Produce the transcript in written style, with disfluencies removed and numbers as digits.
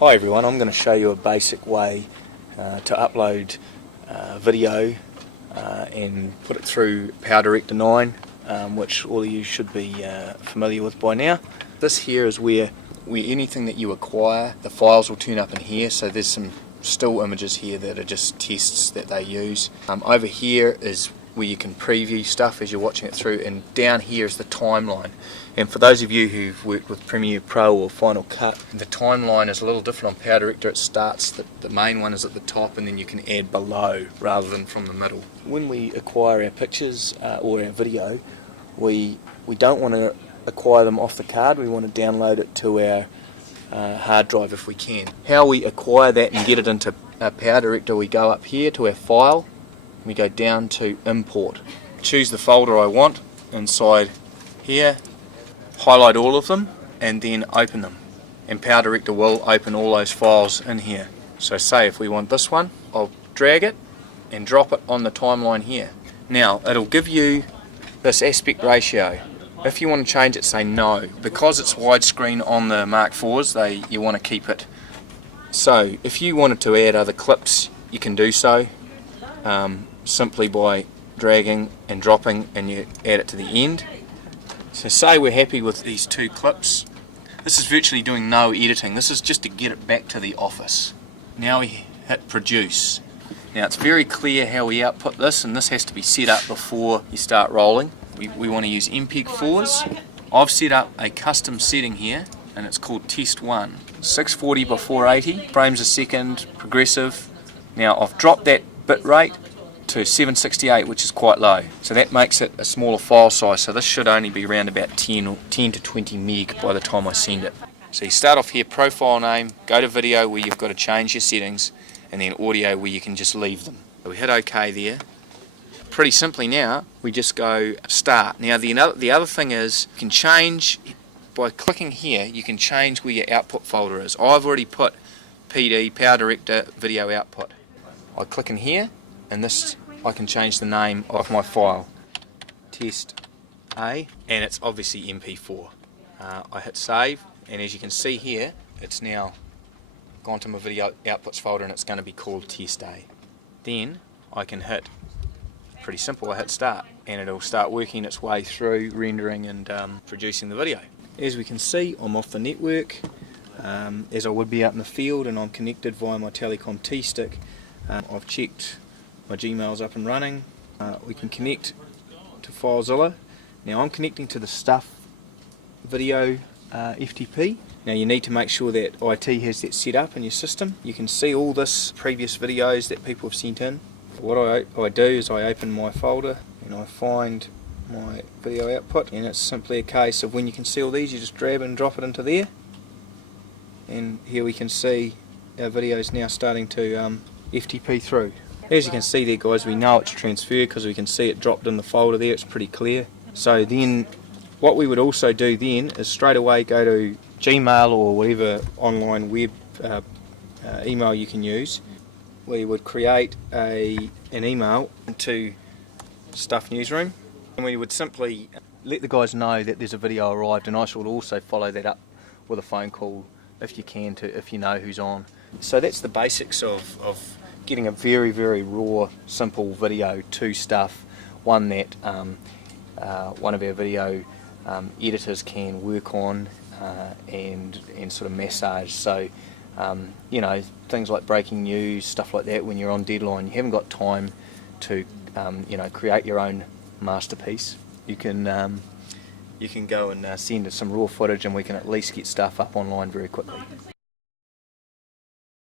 Hi everyone, I'm going to show you a basic way to upload video and put it through PowerDirector 9, which all of you should be familiar with by now. This here is where anything that you acquire, the files will turn up in here. So there's some still images here that are just tests that they use. Over here is where you can preview stuff as you're watching it through, and down here is the timeline. And for those of you who've worked with Premiere Pro or Final Cut, the timeline is a little different on PowerDirector. It starts, the main one is at the top, and then you can add below rather than from the middle. When we acquire our pictures or our video, we don't want to acquire them off the card. We want to download it to our hard drive if we can. How we acquire that and get it into PowerDirector, we go up here to our file, we go down to import, choose the folder I want inside here, highlight all of them and then open them, and PowerDirector will open all those files in here. So say if we want this one, I'll drag it and drop it on the timeline here. Now it'll give you this aspect ratio. If you want to change it, say no. Because it's widescreen on the Mark IVs, you want to keep it. So if you wanted to add other clips, you can do so simply by dragging and dropping, and you add it to the end. So say we're happy with these two clips. This is virtually doing no editing. This is just to get it back to the office. Now we hit produce. Now it's very clear how we output this, and this has to be set up before you start rolling. We want to use MPEG-4s. I've set up a custom setting here, and it's called Test 1. 640 by 480 frames a second, progressive. Now I've dropped that bit rate to 768, which is quite low. So that makes it a smaller file size. So this should only be around about 10 to 20 meg by the time I send it. So you start off here, profile name, go to video where you've got to change your settings, and then audio where you can just leave them. So we hit OK there. Pretty simply now, we just go start. Now the other thing is, you can change, by clicking here, you can change where your output folder is. I've already put PD, PowerDirector Video Output. I click in here, and this, I can change the name of my file, Test A, and it's obviously MP4. I hit save, and as you can see here, it's now gone to my video outputs folder, and it's going to be called Test A. Then I can hit, pretty simple, I hit start, and it'll start working its way through rendering and producing the video. As we can see, I'm off the network, as I would be out in the field, and I'm connected via my Telecom T-Stick. I've checked my Gmail's up and running. We can connect to FileZilla. Now I'm connecting to the Stuff video FTP. Now you need to make sure that IT has that set up in your system. You can see all this previous videos that people have sent in. What I do is I open my folder and I find my video output, and it's simply a case of, when you can see all these, you just grab and drop it into there, and here we can see our video is now starting to FTP through. As you can see there, guys, we know it's transferred because we can see it dropped in the folder there. It's pretty clear. So then what we would also do then is straight away go to Gmail or whatever online web email you can use. We would create an email to Stuff Newsroom, and we would simply let the guys know that there's a video arrived, and I should also follow that up with a phone call if you can, if you know who's on. So that's the basics of getting a very, very raw, simple video to Stuff, one that one of our video editors can work on and sort of massage. So you know, things like breaking news, stuff like that, when you're on deadline, you haven't got time to you know, create your own masterpiece. You can go and send us some raw footage, and we can at least get stuff up online very quickly.